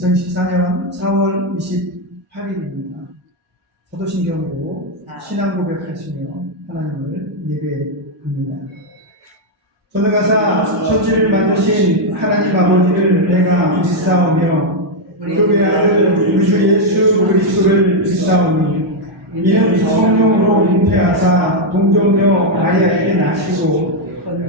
2014년 4월 28일입니다. 사도신경으로 신앙 고백하시며 하나님을 예배합니다. 전능하사 천지를 만드신 하나님 아버지를 내가 믿사오며 그의 아들 우리 주 예수 그리스도를 믿사오니 이는 성령으로 잉태하사 동정녀 마리아에게 나시고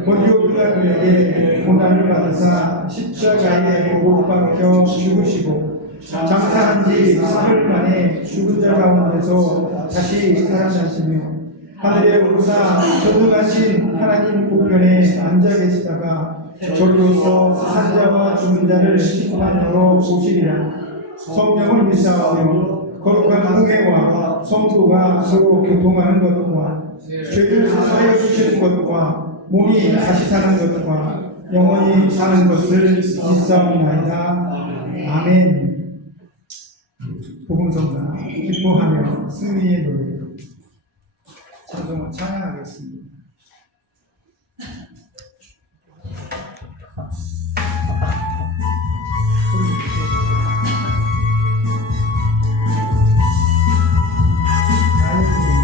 본디오 빌라도에게 고난을 받으사 십자가에 못 박혀 죽으시고 장사한 지 사흘 만에 죽은 자 가운데서 다시 살아나시며 하늘에 오르사 전능하신 하나님 우편에 앉아 계시다가 저리로서 산자와 죽은 자를 심판하러 오시리라. 성령을 믿사오며 거룩한 공회와 성도가 서로 교통하는 것과 죄를 사하여 주시는 것과 몸이 다시 사는 것과 영원히 사는 것을 믿사옵나이다. 아멘. 복음성가 기뻐하며 승리의 노래 찬송을 찬양하겠습니다.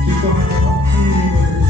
기뻐하며 승리의 노래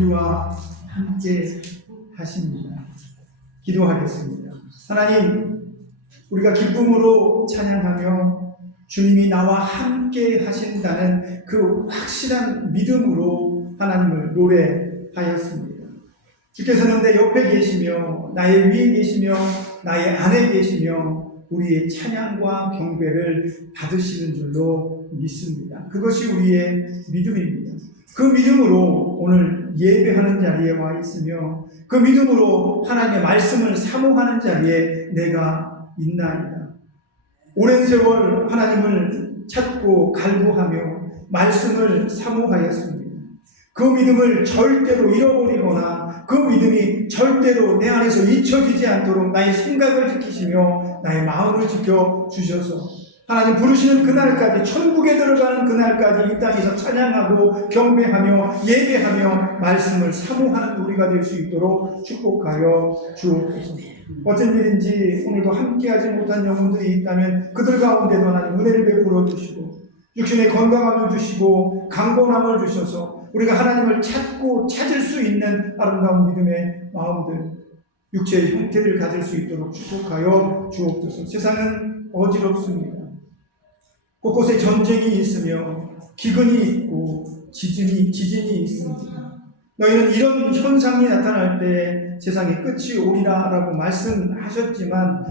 우리와 함께 하십니다. 기도하겠습니다. 하나님, 우리가 기쁨으로 찬양하며 주님이 나와 함께 하신다는 그 확실한 믿음으로 하나님을 노래하였습니다. 주께서는 내 옆에 계시며 나의 위에 계시며 나의 안에 계시며 우리의 찬양과 경배를 받으시는 줄로 믿습니다. 그것이 우리의 믿음입니다. 그 믿음으로 오늘 예배하는 자리에 와 있으며 그 믿음으로 하나님의 말씀을 사모하는 자리에 내가 있나이다. 오랜 세월 하나님을 찾고 갈구하며 말씀을 사모하였습니다. 그 믿음을 절대로 잃어버리거나 그 믿음이 절대로 내 안에서 잊혀지지 않도록 나의 생각을 지키시며 나의 마음을 지켜주셔서 하나님 부르시는 그날까지, 천국에 들어가는 그날까지 이 땅에서 찬양하고 경배하며 예배하며 말씀을 사모하는 우리가 될 수 있도록 축복하여 주옵소서. 어쩐 일인지 오늘도 함께하지 못한 영혼들이 있다면 그들 가운데도 하나님 은혜를 베풀어 주시고 육신의 건강함을 주시고 강건함을 주셔서 우리가 하나님을 찾고 찾을 수 있는 아름다운 믿음의 마음들, 육체의 형태를 가질 수 있도록 축복하여 주옵소서. 세상은 어지럽습니다. 곳곳에 전쟁이 있으며 기근이 있고 지진이 있습니다. 너희는 이런 현상이 나타날 때 세상의 끝이 오리라 라고 말씀하셨지만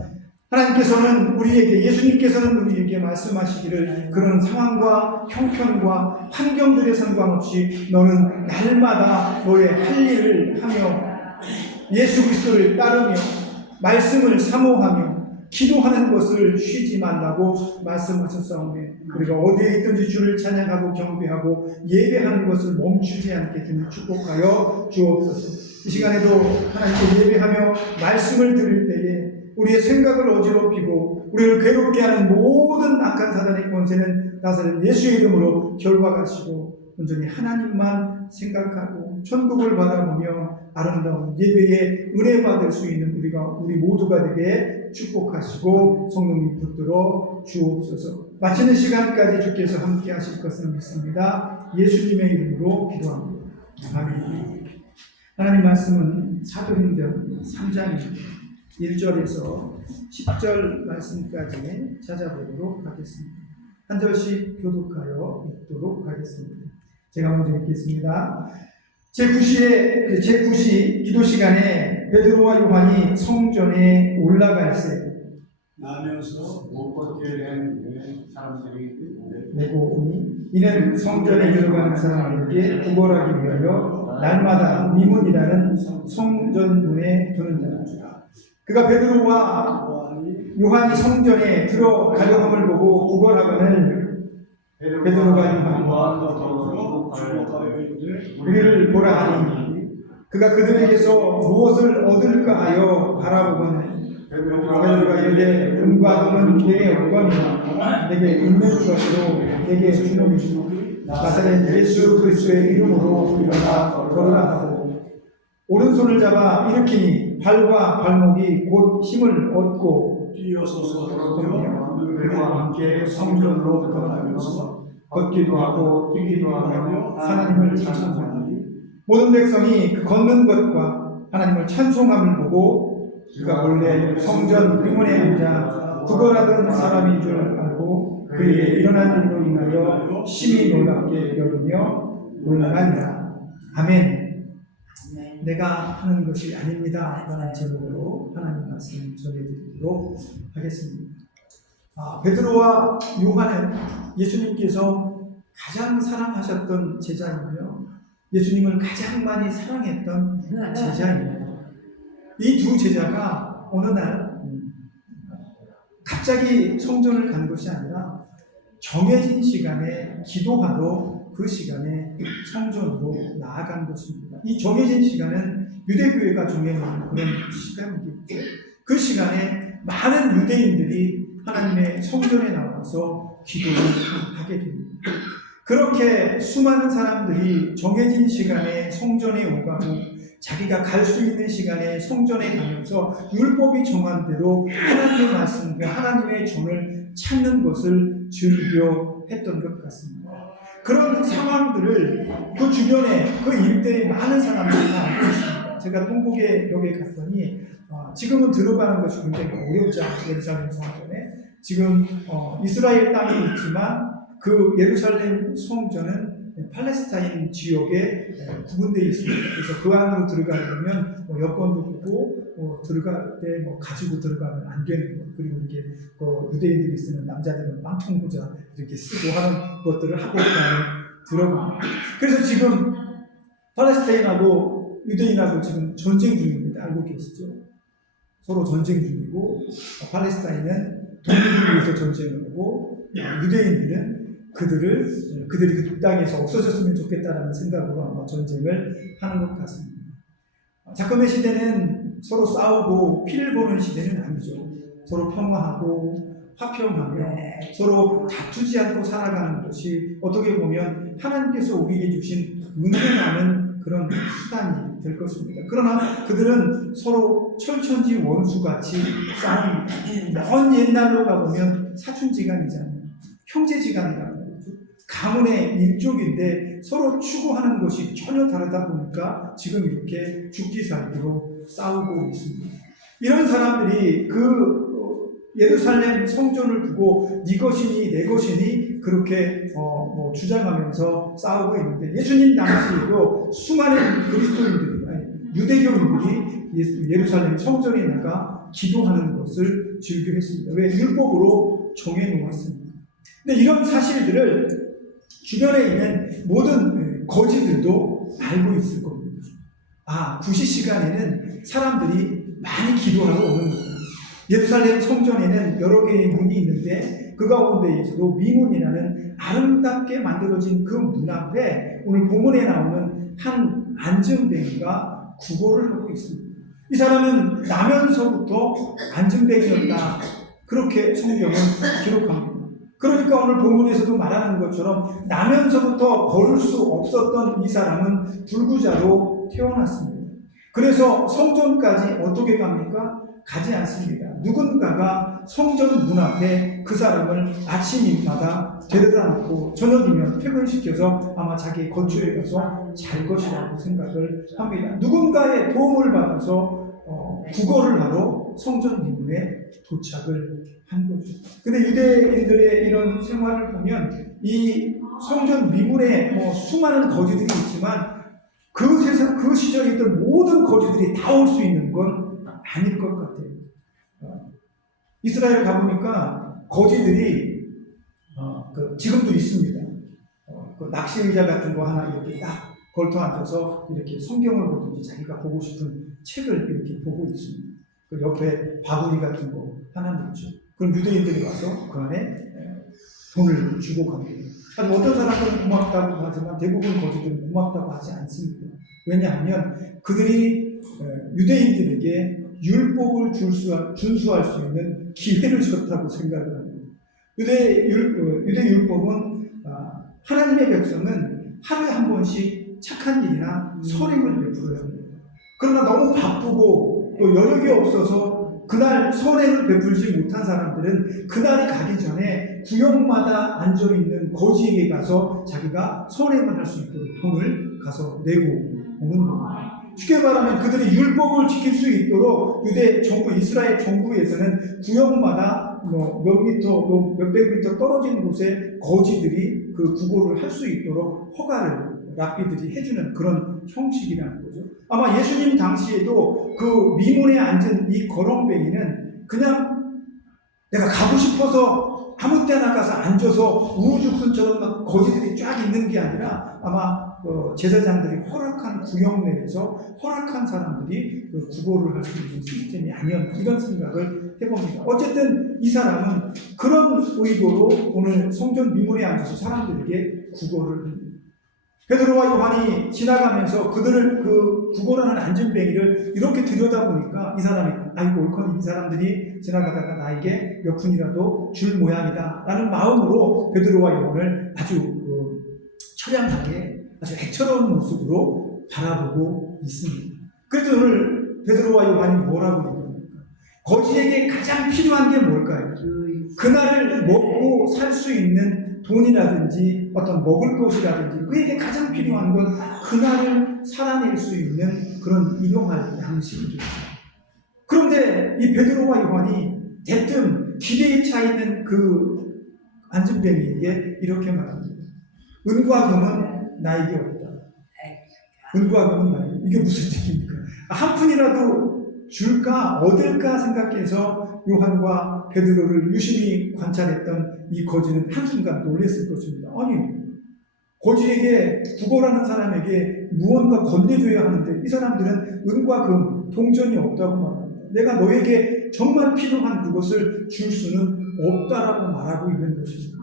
하나님께서는 우리에게, 예수님께서는 우리에게 말씀하시기를 그런 상황과 형편과 환경들에 상관없이 너는 날마다 너의 할 일을 하며 예수 그리스도를 따르며 말씀을 사모하며 기도하는 것을 쉬지 말라고 말씀하셨사오매 우리가 어디에 있든지 주를 찬양하고 경배하고 예배하는 것을 멈추지 않게 되니 축복하여 주옵소서. 이 시간에도 하나님께 예배하며 말씀을 들을 때에 우리의 생각을 어지럽히고 우리를 괴롭게 하는 모든 악한 사단의 권세는 나사렛 예수의 이름으로 결박하시고 온전히 하나님만 생각하고 천국을 바라보며 아름다운 예배에 은혜 받을 수 있는 우리 모두가 되게 축복하시고 성령님 붙들어 주옵소서. 마치는 시간까지 주께서 함께 하실 것을 믿습니다. 예수님의 이름으로 기도합니다. 아멘. 하나님 말씀은 사도행전 3장 1절에서 10절 말씀까지 찾아보도록 하겠습니다. 한 절씩 교독하여 읽도록 하겠습니다. 제가 먼저 읽겠습니다. 제9시 기도 시간에 베드로와 요한이 성전에 올라갈새 나면서 못 걷게 된 사람들이 내고 오니 이는 성전에 들어가는 사람에게 구걸하기 위하여 날마다 미문이라는 성전문에 두는 자라. 그가 베드로와 요한이 성전에 들어가려 함을 보고 구걸하거늘 베드로가 요한과 우리를 보라 하니 그가 그들에게서 무엇을 얻을까 하여 바라보거늘 베드로가 이르되 은과 금은 내게 없거니와 내게 있는 것으로 내게 주노니 나사렛 예수 그리스도의 이름으로 일어나 걸으라 하고 오른손을 잡아 일으키니 발과 발목이 곧 힘을 얻고 뛰어서서 걸으며 그들과 함께 성전으로 걸어가면서 걷기도 하고 뛰기도 하며 하나님을 찬송하니 모든 백성이 그 걷는 것과 하나님을 찬송함을 보고 그가 원래 성전 의문에 앉아 구걸하던 사람인 줄 알고 그에게 일어난 일로 인하여 심히 놀랍게 여기며 놀라니라. 아멘. 내가 하는 것이 아닙니다 라는 제목으로 하나님 말씀 전해드리도록 하겠습니다. 베드로와 요한은 예수님께서 가장 사랑하셨던 제자이며 예수님을 가장 많이 사랑했던 제자입니다. 이 두 제자가 어느 날 갑자기 성전을 간 것이 아니라 정해진 시간에 기도하러 그 시간에 성전으로 나아간 것입니다. 이 정해진 시간은 유대교회가 정해놓은 그런 시간이기 그 시간에 많은 유대인들이 하나님의 성전에 나와서 기도를 하게 됩니다. 그렇게 수많은 사람들이 정해진 시간에 성전에 오가고 자기가 갈 수 있는 시간에 성전에 가면서 율법이 정한 대로 하나님의 말씀과 하나님의 정을 찾는 것을 즐겨 했던 것 같습니다. 그런 상황들을 그 주변에 그 일대에 많은 사람들이 다 알고 있습니다. 제가 통곡역에 갔더니 지금은 들어가는 것이 굉장히 어렵지 않아요. 예루살렘 성전에 지금 이스라엘 땅이 있지만 그 예루살렘 성전은 팔레스타인 지역에 구분되어 있습니다. 그래서 그 안으로 들어가려면 여권도 붙고 들어갈 때 가지고 들어가면 안 되는 것, 그리고 이게 유대인들이 쓰는 남자들은 빵통모자 이렇게 쓰고 하는 것들을 하고 들어갑니다. 그래서 지금 팔레스타인하고 유대인하고 지금 전쟁 중입니다. 알고 계시죠? 서로 전쟁 중이고 팔레스타인은 독립을 위해서 전쟁을 하고 유대인들은 그들이 그 땅에서 없어졌으면 좋겠다라는 생각으로 아마 전쟁을 하는 것 같습니다. 잠깐의 시대는 서로 싸우고 피를 보는 시대는 아니죠. 서로 평화하고 화평하며 서로 다투지 않고 살아가는 것이 어떻게 보면 하나님께서 우리에게 주신 은혜라는 그런 수단이 될 것입니다. 그러나 그들은 서로 철천지 원수같이 싸웁니다. 먼 옛날로 가보면 사촌지간이잖아요. 형제지간이라는 거죠. 가문의 일족인데 서로 추구하는 것이 전혀 다르다 보니까 지금 이렇게 죽기살기로 싸우고 있습니다. 이런 사람들이 그 예루살렘 성전을 두고 네 것이니 내 것이니 그렇게 주장하면서 싸우고 있는데, 예수님 당시에도 수많은 그리스도인들이, 유대교인들이 예루살렘 성전에 나가 기도하는 것을 즐겨했습니다. 왜? 율법으로 정해놓았습니다. 근데 이런 사실들을 주변에 있는 모든 거지들도 알고 있을 겁니다. 아, 구시 시간에는 사람들이 많이 기도하러 오는 거예요. 예루살렘 성전에는 여러 개의 문이 있는데 그 가운데에서도 미문이라는 아름답게 만들어진 그 문 앞에 오늘 본문에 나오는 한 안전뱅이가 구걸을 하고 있습니다. 이 사람은 나면서부터 안전뱅이였다, 그렇게 성경은 기록합니다. 그러니까 오늘 본문에서도 말하는 것처럼 나면서부터 걸을 수 없었던 이 사람은 불구자로 태어났습니다. 그래서 성전까지 어떻게 갑니까? 가지 않습니다. 누군가가 성전 문 앞에 그 사람을 아침마다 데려다 놓고 저녁이면 퇴근시켜서 아마 자기 거처에 가서 잘 것이라고 생각을 합니다. 누군가의 도움을 받아서 구걸을 하러 성전 미문에 도착을 한 거죠. 근데 유대인들의 이런 생활을 보면 이 성전 미문에 수많은 거지들이 있지만 그 세상, 그 시절에 있던 모든 거지들이 다 올 수 있는 건 아닐 것 같아요. 이스라엘 가보니까 거지들이 지금도 있습니다. 그 낚시 의자 같은 거 하나 이렇게 딱 걸터 앉아서 이렇게 성경을 보든지 자기가 보고 싶은 책을 이렇게 보고 있습니다. 그 옆에 바구니 같은 거 하나 놓죠. 그럼 유대인들이 와서 그 안에 돈을 주고 갑니다. 하지만 어떤 사람들은 고맙다고 하지만 대부분 거지들은 고맙다고 하지 않습니다. 왜냐하면 그들이 유대인들에게 율법을 준수할 수 있는 기회를 줬다고 생각을 합니다. 유대 율법은 하나님의 백성은 하루에 한 번씩 착한 일이나 선행을 베풀어야 합니다. 그러나 너무 바쁘고 또 여력이 없어서 그날 선행을 베풀지 못한 사람들은 그날이 가기 전에 구역마다 앉아있는 거지에게 가서 자기가 선행을 할 수 있도록 돈을 가서 내고 오는 겁니다. 쉽게 말하면 그들이 율법을 지킬 수 있도록 유대 정부, 이스라엘 정부에서는 구역마다 몇 미터, 몇백 미터 떨어진 곳에 거지들이 그 구걸을 할 수 있도록 허가를 랍비들이 해주는 그런 형식이라는 거죠. 아마 예수님 당시에도 그 미문에 앉은 이 거렁뱅이는 그냥 내가 가고 싶어서 아무 때나 가서 앉아서 우후죽순처럼 막 거지들이 쫙 있는 게 아니라 아마 제사장들이 허락한 구역 내에서 허락한 사람들이 구걸을 할 수 있는 시스템이 아니었나, 이런 생각을 해봅니다. 어쨌든 이 사람은 그런 의도로 오늘 성전 미문에 앉아서 사람들에게 구걸을 합니다. 베드로와 요한이 지나가면서 그들을 그 구걸하는 안전뱅이를 이렇게 들여다보니까 이 사람이 아이고 옳거니 이 사람들이 지나가다가 나에게 몇 푼이라도 줄 모양이다 라는 마음으로 베드로와 요한을 아주 처량하게 아주 애처로운 모습으로 바라보고 있습니다. 그래서 오늘 베드로와 요한이 뭐라고 얘기합니까? 거지에게 가장 필요한 게 뭘까요? 그날을 먹고 살 수 있는 돈이라든지 어떤 먹을 것이라든지 그에게 가장 필요한 건 그날을 살아낼 수 있는 그런 일용할 양식이죠. 그런데 이 베드로와 요한이 대뜸 기대에 차 있는 그 안전뱅이에게 이렇게 말합니다. 은과 금은 나에게 없다. 은과 금은 나에게. 이게 무슨 얘기입니까? 한 푼이라도 줄까 얻을까 생각해서 요한과 베드로를 유심히 관찰했던 이 거지는 한순간 놀랐을 것입니다. 아니, 거지에게 구걸하는 사람에게 무언가 건네줘야 하는데 이 사람들은 은과 금, 동전이 없다고 말합니다. 내가 너에게 정말 필요한 그것을 줄 수는 없다라고 말하고 있는 것입니다.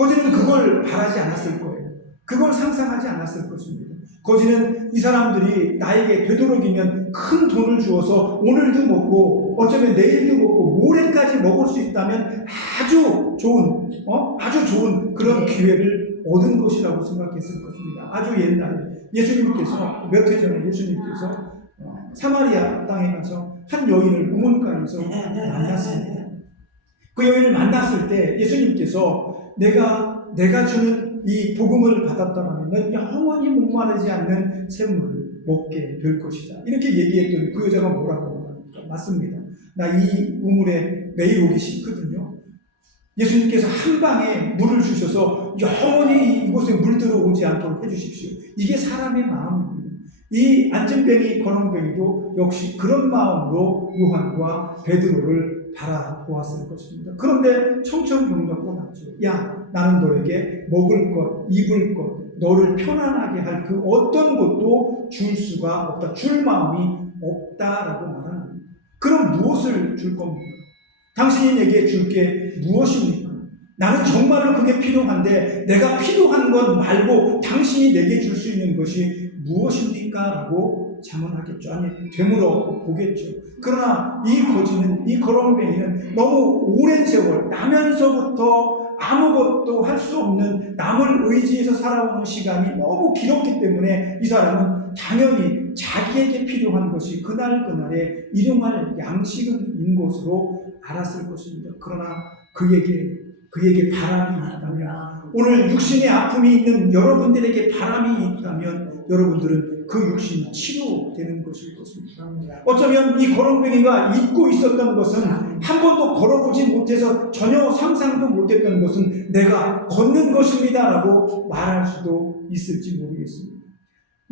거지는 그걸 바라지 않았을 거예요. 그걸 상상하지 않았을 것입니다. 거지는 이 사람들이 나에게 되도록이면 큰 돈을 주어서 오늘도 먹고 어쩌면 내일도 먹고 모레까지 먹을 수 있다면 아주 좋은 그런 기회를 얻은 것이라고 생각했을 것입니다. 아주 옛날에 예수님께서 몇 해 전에 예수님께서 사마리아 땅에 가서 한 여인을 우물가에서 만났습니다. 그 여인을 만났을 때 예수님께서 내가 주는 이 복음을 받았다면 넌 영원히 목마르지 않는 샘물을 먹게 될 것이다. 이렇게 얘기했더니 그 여자가 뭐라고 합니까? 맞습니다. 나 이 우물에 매일 오기 싫거든요. 예수님께서 한 방에 물을 주셔서 영원히 이곳에 물 들어오지 않도록 해주십시오. 이게 사람의 마음입니다. 이 안진뱅이 거렁뱅이도 역시 그런 마음으로 요한과 베드로를 바라보았을 것입니다. 그런데 청천벽력도 났죠. 야, 나는 너에게 먹을 것, 입을 것, 너를 편안하게 할 그 어떤 것도 줄 수가 없다. 줄 마음이 없다라고 말합니다. 그럼 무엇을 줄 겁니까? 당신이 내게 줄 게 무엇입니까? 나는 정말로 그게 필요한데 내가 필요한 것 말고 당신이 내게 줄 수 있는 것이 무엇입니까? 라고 자문하겠죠. 아니, 되물어 보겠죠. 그러나 이 거지는, 이 거렁뱅이는 너무 오랜 세월 나면서부터 아무것도 할 수 없는 남을 의지해서 살아오는 시간이 너무 길었기 때문에 이 사람은 당연히 자기에게 필요한 것이 그날그날의 일용할 양식인 것으로 알았을 것입니다. 그러나 그에게 바람이 있다면, 오늘 육신의 아픔이 있는 여러분들에게 바람이 있다면 여러분들은 그 육신이 치료되는 것일 것입니다. 어쩌면 이 거렁뱅이가 잊고 있었던 것은, 한 번도 걸어보지 못해서 전혀 상상도 못했던 것은 내가 걷는 것입니다 라고 말할 수도 있을지 모르겠습니다.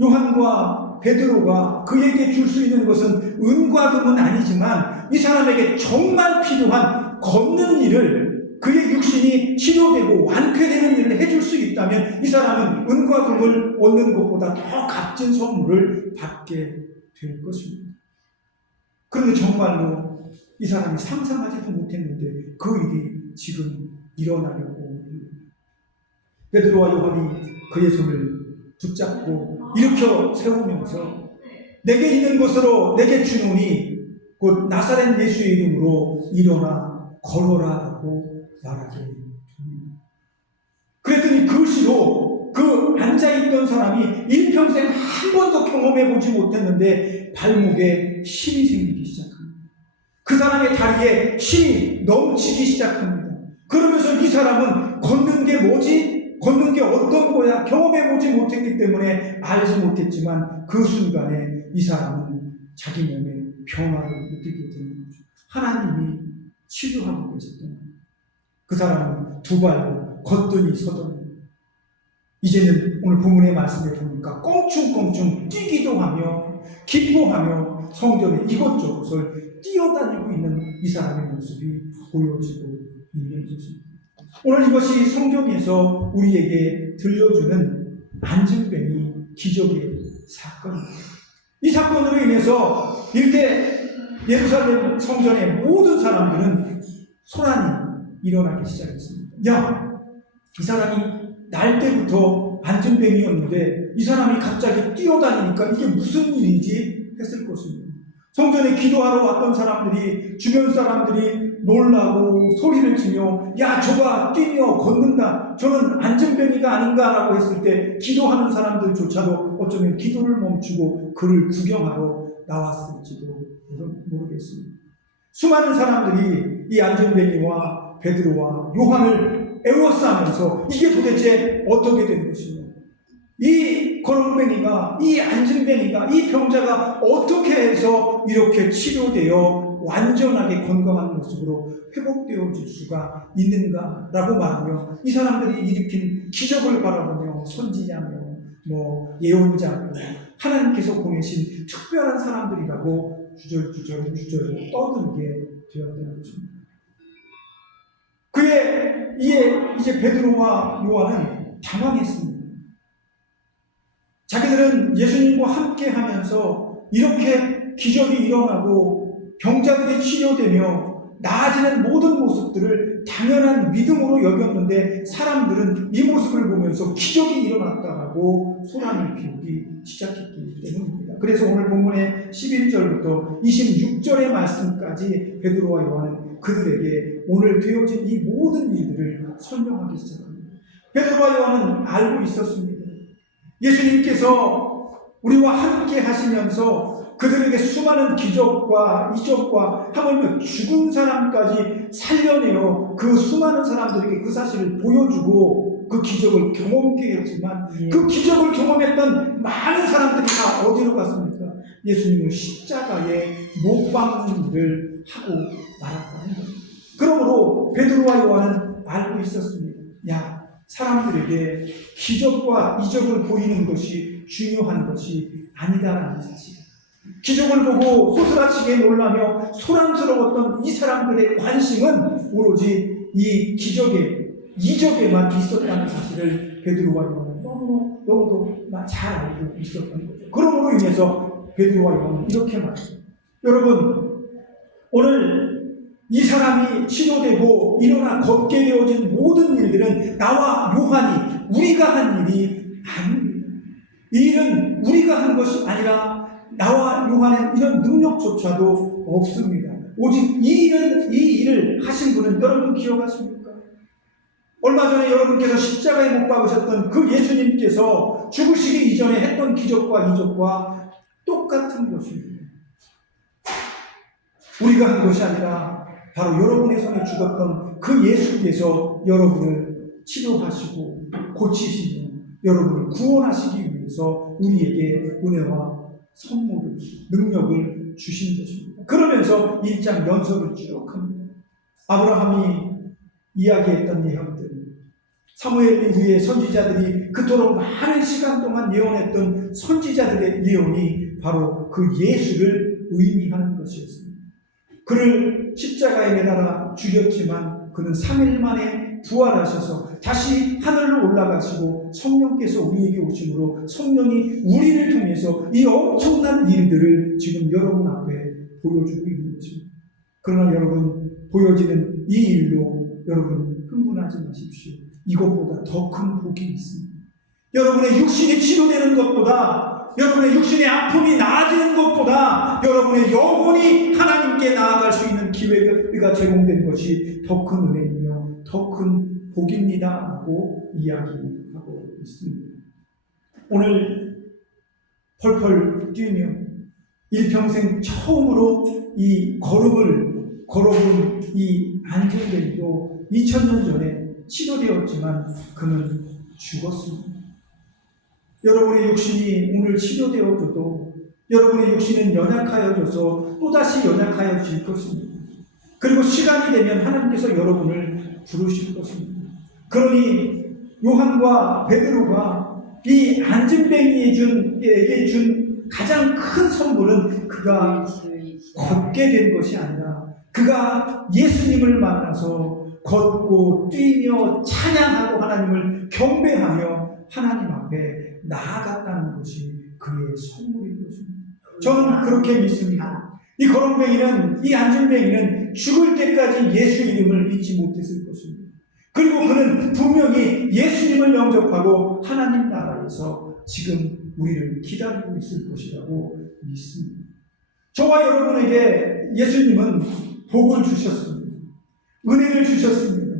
요한과 베드로가 그에게 줄 수 있는 것은 은과 금은 아니지만 이 사람에게 정말 필요한 걷는 일을, 그의 육신이 치료되고 완쾌되는 일을 해줄 수 있다면 이 사람은 은과 금을 얻는 것보다 더 값진 선물을 받게 될 것입니다. 그런데 정말로 이 사람이 상상하지도 못했는데 그 일이 지금 일어나려고 합니다. 베드로와 요한이 그의 손을 붙잡고 일으켜 세우면서 내게 있는 것으로 내게 주노니 곧 나사렛 예수의 이름으로 일어나 걸어라라고 말하게 됩니다. 그랬더니 그 시로 그 앉아있던 사람이 일평생 한 번도 경험해보지 못했는데 발목에 힘이 생기기 시작합니다. 그 사람의 다리에 힘이 넘치기 시작합니다. 그러면서 이 사람은 걷는 게 뭐지? 걷는 게 어떤 거야? 경험해보지 못했기 때문에 알지 못했지만 그 순간에 이 사람은 자기 몸에 변화를 느끼게 되는 거죠. 하나님이 치료하고 계셨던 거예요. 그 사람은 두 발로 걷더니 서더니 이제는 오늘 본문의 말씀에 보니까 껑충껑충 뛰기도 하며 기뻐하며 성전에 이곳저곳을 뛰어다니고 있는 이 사람의 모습이 보여지고 있는 것입니다. 오늘 이것이 성경에서 우리에게 들려주는 안진뱅이 기적의 사건입니다. 이 사건으로 인해서 일대 예루살렘 성전의 모든 사람들은 소란이 일어나기 시작했습니다. 야, 이 사람이 날 때부터 안진뱅이였는데 이 사람이 갑자기 뛰어다니니까 이게 무슨 일이지 했을 것입니다. 성전에 기도하러 왔던 사람들이, 주변 사람들이 놀라고 소리를 치며 야, 저가 뛰며 걷는다, 저는 안진뱅이가 아닌가라고 했을 때 기도하는 사람들조차도 어쩌면 기도를 멈추고 그를 구경하러 나왔을지도 모르겠습니다. 수많은 사람들이 이 안진뱅이와 베드로와 요한을 애워싸면서 이게 도대체 어떻게 된 것이냐, 이 거렁뱅이가, 이 안진뱅이가, 이 병자가 어떻게 해서 이렇게 치료되어 완전하게 건강한 모습으로 회복되어질 수가 있는가라고 말하며 이 사람들이 일으킨 기적을 바라보며 선지자며 예언자며 하나님께서 보내신 특별한 사람들이라고 주절주절 떠들게 되었다는 것입니다. 이제 베드로와 요한은 당황했습니다. 자기들은 예수님과 함께 하면서 이렇게 기적이 일어나고 병자들이 치료되며 나아지는 모든 모습들을 당연한 믿음으로 여겼는데 사람들은 이 모습을 보면서 기적이 일어났다고 소란을 피우기 시작했기 때문입니다. 그래서 오늘 본문의 11절부터 26절의 말씀까지 베드로와 요한은 그들에게 오늘 되어진 이 모든 일들을 설명하기 시작합니다. 베드로와 요한은 알고 있었습니다. 예수님께서 우리와 함께 하시면서 그들에게 수많은 기적과 이적과 하물며 죽은 사람까지 살려내어 그 수많은 사람들에게 그 사실을 보여주고 그 기적을 경험케 했지만 그 기적을 경험했던 많은 사람들이 다 어디로 갔습니까? 예수님을 십자가에 못 박는 일을 하고 말았다는 겁니다. 그러므로 베드로와 요한은 알고 있었습니다. 야, 사람들에게 기적과 이적을 보이는 것이 중요한 것이 아니다라는 사실. 기적을 보고 소스라치게 놀라며 소란스러웠던 이 사람들의 관심은 오로지 이 기적에, 이적에만 있었다는 사실을 베드로와 요한은 너무도 잘 알고 있었던 거죠. 그러므로 인해서 베드로와 요한은 이렇게 말합니다. 여러분, 오늘 이 사람이 치료되고 일어나 걷게 되어진 모든 일들은 나와 요한이 우리가 한 일이 아닙니다. 이 일은 우리가 한 것이 아니라 나와 요한의 이런 능력조차도 없습니다. 오직 이 일을 하신 분은 여러분 기억하십니까? 얼마 전에 여러분께서 십자가에 못 박으셨던 그 예수님께서 죽으시기 이전에 했던 기적과 이적과 똑같은 것입니다. 우리가 한 것이 아니라 바로 여러분의 손에 죽었던 그 예수께서 여러분을 치료하시고 고치시고 여러분을 구원하시기 위해서 우리에게 은혜와 선물을, 능력을 주신 것입니다. 그러면서 1장 연설을 쭉 합니다. 아브라함이 이야기했던 예언들, 사무엘 이후에 선지자들이 그토록 많은 시간 동안 예언했던 선지자들의 예언이 바로 그 예수를 의미하는 것이었습니다. 그를 십자가에 매달아 죽였지만 그는 3일 만에 부활하셔서 다시 하늘로 올라가시고 성령께서 우리에게 오심으로 성령이 우리를 통해서 이 엄청난 일들을 지금 여러분 앞에 보여주고 있는 것입니다. 그러나 여러분, 보여지는 이 일로 여러분 흥분하지 마십시오. 이것보다 더 큰 복이 있습니다. 여러분의 육신이 치료되는 것보다, 여러분의 육신의 아픔이 나아지는 것보다 여러분의 영혼이 하나님께 나아갈 수 있는 기회가 제공된 것이 더 큰 은혜이며 더 큰 복입니다 라고 이야기하고 있습니다. 오늘 펄펄 뛰며 일평생 처음으로 이 걸음을 걸어본 이 안전벨도 2000년 전에 치료되었지만 그는 죽었습니다. 여러분의 육신이 오늘 치료되어져도 여러분의 육신은 연약하여져서 또다시 연약하여질 것입니다. 그리고 시간이 되면 하나님께서 여러분을 부르실 것입니다. 그러니 요한과 베드로가 이 안진뱅이에게 준 가장 큰 선물은 그가 걷게 된 것이 아니라 그가 예수님을 만나서 걷고 뛰며 찬양하고 하나님을 경배하며 하나님 앞에 나아갔다는 것이 그의 선물인 것입니다. 저는 그렇게 믿습니다. 이 거렁뱅이는, 이 안진뱅이는 죽을 때까지 예수 이름을 잊지 못했을 것입니다. 그리고 그는 분명히 예수님을 영접하고 하나님 나라에서 지금 우리를 기다리고 있을 것이라고 믿습니다. 저와 여러분에게 예수님은 복을 주셨습니다. 은혜를 주셨습니다.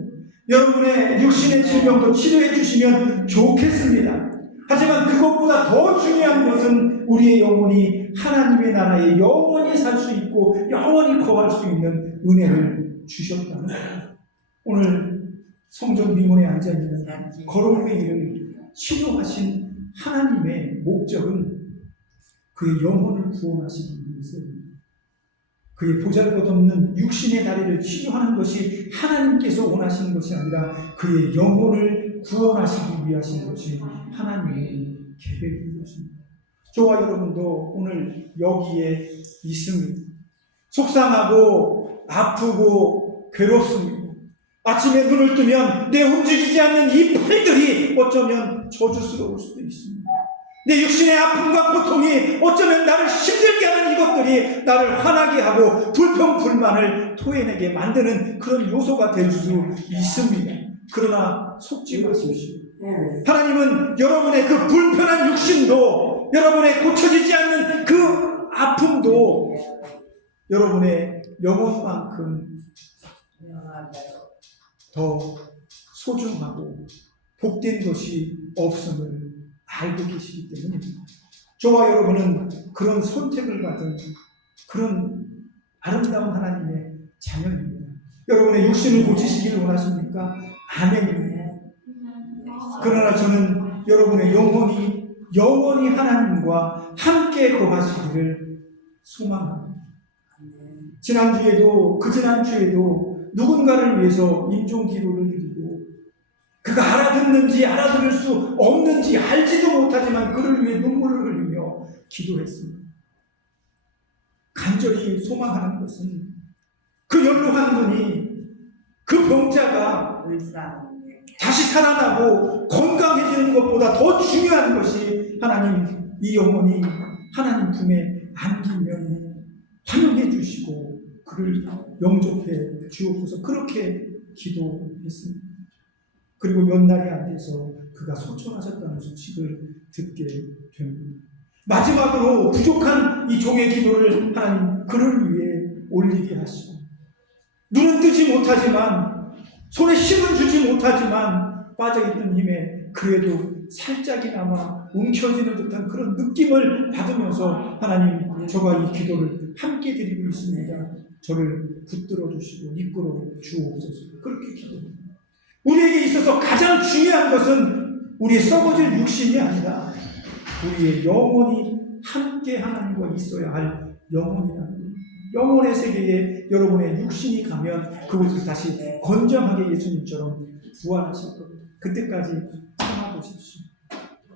여러분의 육신의 질병도 치료해 주시면 좋겠습니다. 하지만 그것보다 더 중요한 것은 우리의 영혼이 하나님의 나라에 영원히 살 수 있고 영원히 거할 수 있는 은혜를 주셨다는 거예요. 오늘 성전 미문에 앉아있는 거렁뱅이를 치료하신 하나님의 목적은 그의 영혼을 구원하시기 위해서입니다. 그의 보잘것없는 육신의 다리를 치료하는 것이 하나님께서 원하시는 것이 아니라 그의 영혼을 구원하시기 위하신 것이 하나님의 계획인 것입니다. 저와 여러분도 오늘 여기에 있습니다. 속상하고 아프고 괴롭습니다. 아침에 눈을 뜨면 내 움직이지 않는 이 팔들이 어쩌면 저주스러울 수도 있습니다. 내 육신의 아픔과 고통이 어쩌면 나를 힘들게 하는 이것들이 나를 화나게 하고 불평불만을 토해내게 만드는 그런 요소가 될 수 있습니다. 그러나 속지 마십시오. 하나님은 여러분의 그 불편한 육신도, 여러분의 고쳐지지 않는 그 아픔도 여러분의 영혼만큼 더 소중하고 복된 것이 없음을 알고 계시기 때문입니다. 저와 여러분은 그런 선택을 받은 그런 아름다운 하나님의 자녀입니다. 여러분의 육신을 고치시기를 원하십니까? 아멘입니다. 그러나 저는 여러분의 영원히 하나님과 함께 거하시기를 소망합니다. 지난주에도 그지난주에도 누군가를 위해서 임종기도를 드리고 그가 알아듣는지 알아들을 수 없는지 알지도 못하지만 그를 위해 눈물을 흘리며 기도했습니다. 간절히 소망하는 것은 그 연로한 분이, 그 병자가 다시 살아나고 건강해지는 것보다 더 중요한 것이 하나님 이 영혼이 하나님 품에 안기면 환영해 주시고 그를 영접해 주옵소서, 그렇게 기도했습니다. 그리고 몇 날이 안 돼서 그가 소천하셨다는 소식을 듣게 됩니다. 마지막으로 부족한 이 종의 기도를 하나님 그를 위해 올리게 하시고, 눈은 뜨지 못하지만 손에 힘은 주지 못하지만 빠져있던 힘에 그래도 살짝이나마 움켜쥐는 듯한 그런 느낌을 받으면서 하나님, 저가 이 기도를 함께 드리고 있습니다. 저를 붙들어 주시고 이끌어 주옵소서. 그렇게 기도합니다. 우리에게 있어서 가장 중요한 것은 우리의 썩어질 육신이 아니라 우리의 영혼이 함께 하나님과 있어야 할 영혼이라는 거예요. 영혼의 세계에 여러분의 육신이 가면 그곳을 다시 건장하게 예수님처럼 부활하실 겁니다. 그때까지 참아보십시오.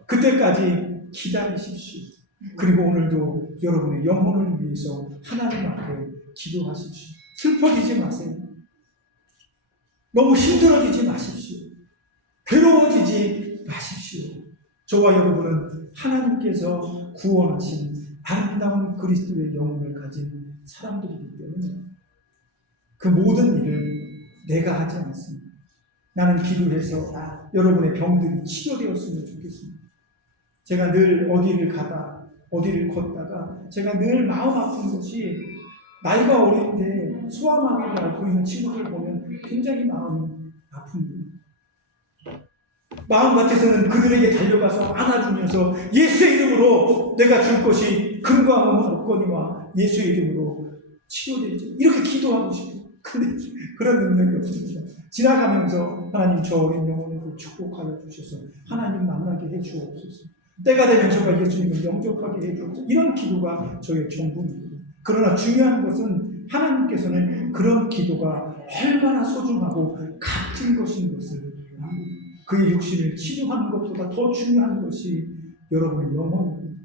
그때까지 기다리십시오. 그리고 오늘도 여러분의 영혼을 위해서 하나님 앞에 기도하십시오. 슬퍼지지 마세요. 너무 힘들어지지 마십시오. 괴로워지지 마십시오. 저와 여러분은 하나님께서 구원하신 아름다운 그리스도의 영혼을 가진 사람들이기 때문에 그 모든 일을 내가 하지 않습니다. 나는 기도해서 여러분의 병들이 치료되었으면 좋겠습니다. 제가 늘 어디를 가다 어디를 걷다가 제가 늘 마음 아픈 것이, 나이가 어린데 소아마비를 앓고 있는 친구들 보면 굉장히 마음이 아픕니다. 마음 같아서는 그들에게 달려가서 안아주면서 예수의 이름으로 내가 줄 것이 금과 은은 없거니와 예수의 이름으로 치료되지, 이렇게 기도하고 싶어요. 근데 그런 능력이 없습니다. 지나가면서 하나님 저 어린 영혼에게 축복하여 주셔서 하나님 만나게 해 주옵소서. 때가 되면 저가 예수님을 영접하게 해 주옵소서. 이런 기도가 저의 전부입니다. 그러나 중요한 것은 하나님께서는 그런 기도가 얼마나 소중하고 값진 것인 것을 압니다. 그의 육신을 치료하는 것보다 더 중요한 것이 여러분의 영혼입니다.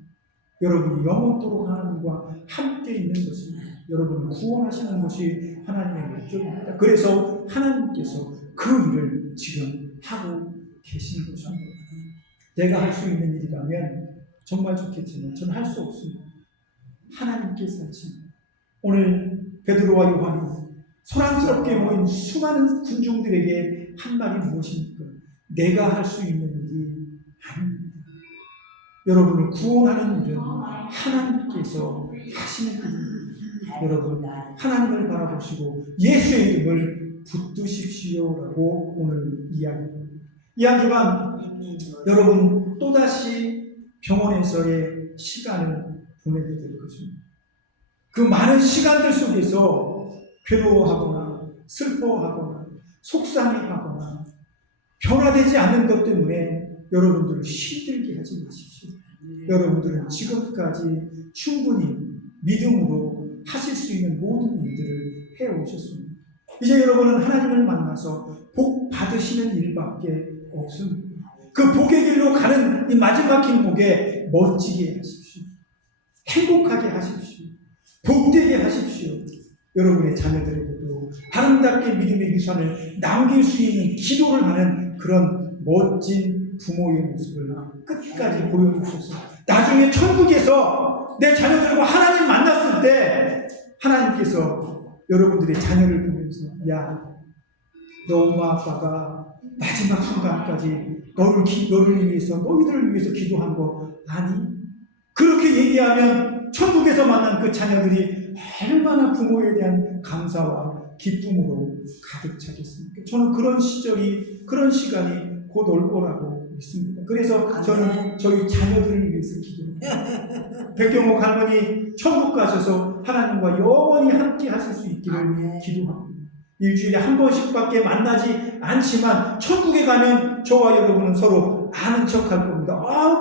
여러분이 영원토록 하나님과 함께 있는 것입니다. 여러분을 구원하시는 것이 하나님의 목적입니다. 그래서 하나님께서 그 일을 지금 하고 계신 것입니다. 내가 할 수 있는 일이라면 정말 좋겠지만 저는 할 수 없습니다. 하나님께서 하십니다. 오늘 베드로와 요한이 소란스럽게 모인 수많은 군중들에게 한 말이 무엇입니까? 내가 할 수 있는 일이 아닙니다. 여러분을 구원하는 일은 하나님께서 하시는 일입니다. 여러분, 하나님을 바라보시고 예수의 이름을 붙드십시오라고 오늘 이야기합니다. 이 한 주간 여러분 또다시 병원에서의 시간을 보내게 될 것입니다. 그 많은 시간들 속에서 괴로워하거나 슬퍼하거나 속상해하거나 변화되지 않는 것 때문에 여러분들을 힘들게 하지 마십시오. 여러분들은 지금까지 충분히 믿음으로 하실 수 있는 모든 일들을 해오셨습니다. 이제 여러분은 하나님을 만나서 복 받으시는 일밖에 없습니다. 그 복의 길로 가는 이 마지막 길목에 멋지게 하십시오. 행복하게 하십시오. 복되게 하십시오. 여러분의 자녀들에게도 아름답게 믿음의 유산을 남길 수 있는 기도를 하는 그런 멋진 부모의 모습을 끝까지 보여주셔서 나중에 천국에서 내 자녀들과 하나님 만났을 때 하나님께서 여러분들의 자녀를 보면서 야, 너 엄마 아빠가 마지막 순간까지 너를 위해서 너희들을 위해서 기도한 거 아니? 그렇게 얘기하면 천국에서 만난 그 자녀들이 얼마나 부모에 대한 감사와 기쁨으로 가득 차겠습니까? 저는 그런 시간이 곧 올 거라고 믿습니다. 그래서 저는 저희 자녀들을 위해서 기도합니다. 백경옥 할머니 천국 가셔서 하나님과 영원히 함께 하실 수 있기를 기도합니다. 일주일에 한 번씩밖에 만나지 않지만 천국에 가면 저와 여러분은 서로 아는 척 할 겁니다.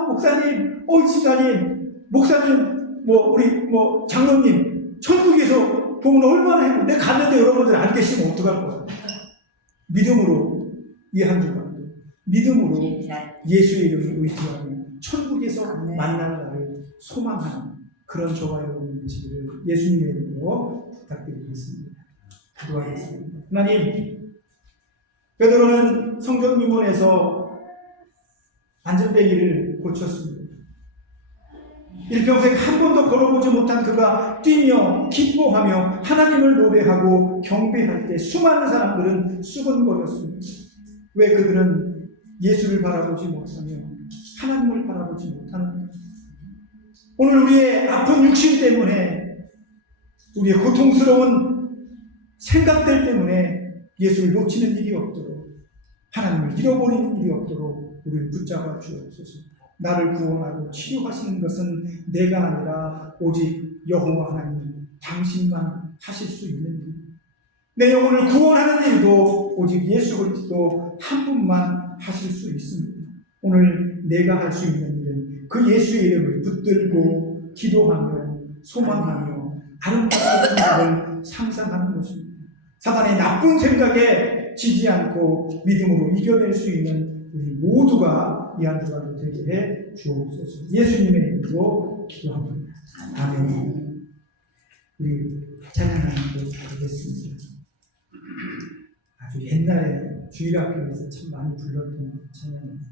목사님, 집사님, 목사님, 우리 장로님, 천국에서 보면 얼마나 행복. 내가 갔는데 여러분들 안 계시면 어떡할 거야? 믿음으로 이 한 주간 믿음으로 예수의 이름을 의지하며 천국에서 만날 날을 소망하는 그런 저와 여러분이 되시기를 예수님의 이름으로 부탁드리겠습니다. 기도하겠습니다. 하나님, 베드로는 성전 미문에서 안전뱅이를 고쳤습니다. 일평생 한 번도 걸어보지 못한 그가 뛰며 기뻐하며 하나님을 노래하고 경배할 때 수많은 사람들은 수근거렸습니다. 왜 그들은 예수를 바라보지 못하며 하나님을 바라보지 못하는 것입니다. 오늘 우리의 아픈 육신 때문에 우리의 고통스러운 생각들 때문에 예수를 놓치는 일이 없도록 하나님을 잃어버리는 일이 없도록 우리를 붙잡아 주옵소서. 나를 구원하고 치료하시는 것은 내가 아니라 오직 여호와 하나님 당신만 하실 수 있는 일. 내 영혼을 구원하는 일도 오직 예수 그리스도 한 분만 하실 수 있습니다. 오늘 내가 할 수 있는 일은 그 예수의 이름을 붙들고 기도하며 소망하며 아름다운 일을 상상하는 것입니다. 사단의 나쁜 생각에 지지 않고 믿음으로 이겨낼 수 있는 우리 모두가 이 한 주간도 되게 해 주옵소서. 예수님의 이름으로 기도합니다. 아멘. 우리 찬양하는 것 하겠습니다. 아주 옛날에 주일학교에서 참 많이 불렀던 찬양입니다.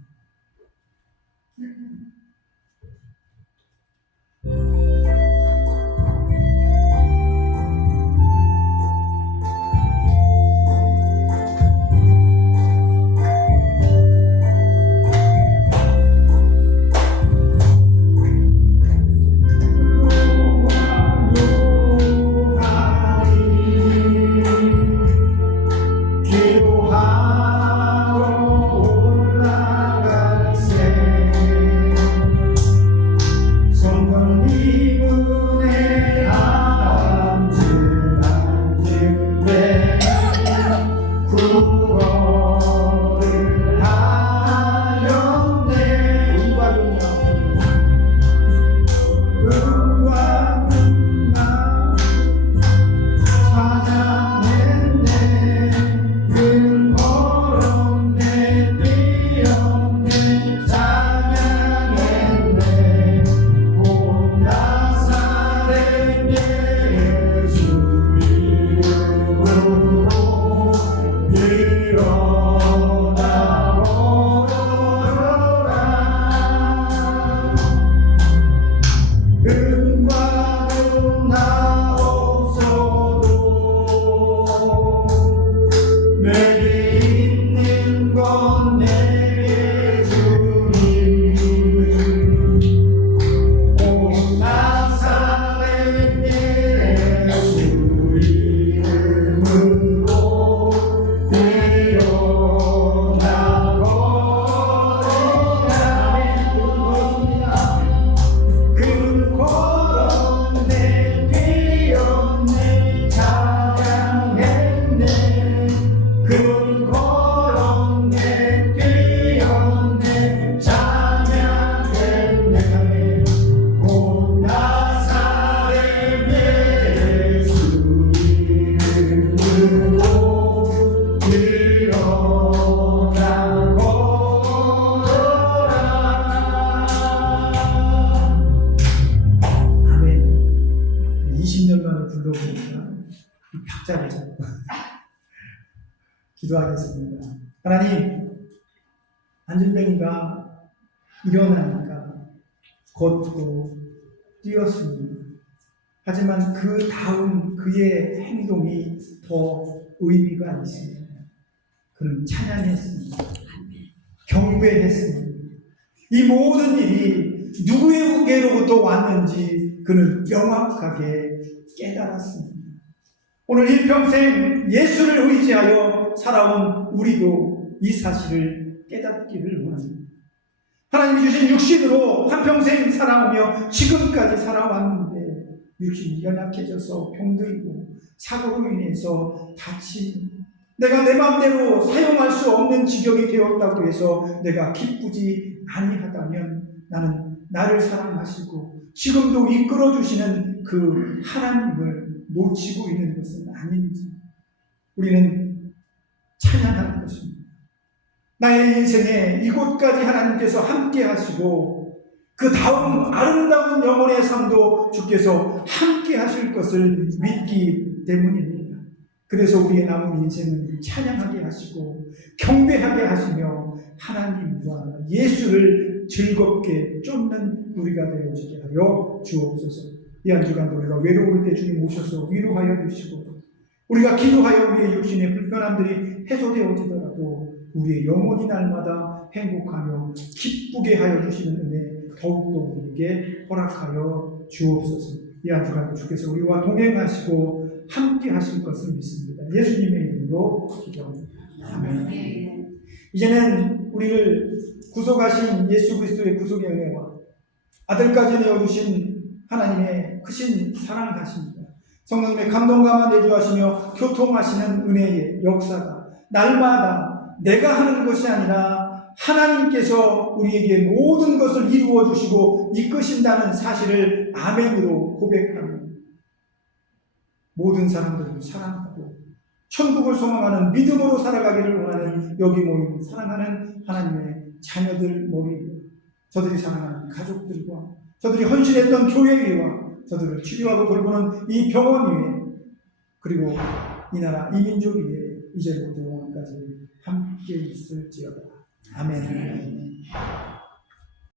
박자를 잡고 기도하겠습니다. 하나님, 안전뱅이가 일어나니까 걷고 뛰었습니다. 하지만 그 다음 그의 행동이 더 의미가 있습니다. 그는 찬양했습니다. 경배했습니다. 이 모든 일이 누구에게로부터 왔는지 그는 명확하게 깨달았습니다. 오늘 일평생 예수를 의지하여 살아온 우리도 이 사실을 깨닫기를 원합니다. 하나님이 주신 육신으로 한평생 살아오며 지금까지 살아왔는데 육신이 연약해져서 병들고 사고로 인해서 다치고 내가 내 마음대로 사용할 수 없는 지경이 되었다고 해서 내가 기쁘지 아니하다면 나는 나를 사랑하시고 지금도 이끌어주시는 그 하나님을 놓치고 있는 것은 아닌지 우리는 찬양할 것입니다. 나의 인생에 이곳까지 하나님께서 함께 하시고 그 다음 아름다운 영혼의 삶도 주께서 함께 하실 것을 믿기 때문입니다. 그래서 우리의 남은 인생은 찬양하게 하시고 경배하게 하시며 하나님과 예수를 즐겁게 쫓는 우리가 되어지게 하여 주옵소서. 이 한 주간 우리가 외로울 때 주님 오셔서 위로하여 주시고 우리가 기도하여 우리의 육신의 불편함들이 해소되어지더라도 우리의 영혼이 날마다 행복하며 기쁘게 하여 주시는 은혜 더욱더 우리에게 허락하여 주옵소서. 이 한 주간 주께서 우리와 동행하시고 함께 하실 것을 믿습니다. 예수님의 이름으로 기도합니다. 아멘. 이제는 우리를 구속하신 예수 그리스도의 구속의 은혜와 아들까지 내어주신 하나님의 크신 사랑하십니다. 성령님의 감동감화 내주하시며 교통하시는 은혜의 역사가 날마다 내가 하는 것이 아니라 하나님께서 우리에게 모든 것을 이루어 주시고 이끄신다는 사실을 아멘으로 고백하며 모든 사람들을 사랑하고 천국을 소망하는 믿음으로 살아가기를 원하는 여기 모인 사랑하는 하나님의 자녀들 머리에 저들이 사랑하는 가족들과 저들이 헌신했던 교회 위와 저들을 치료하고 돌보는 이 병원 위에 그리고 이 나라 이 민족 위에 이제부터 영원까지 함께 있을지어다. 아멘.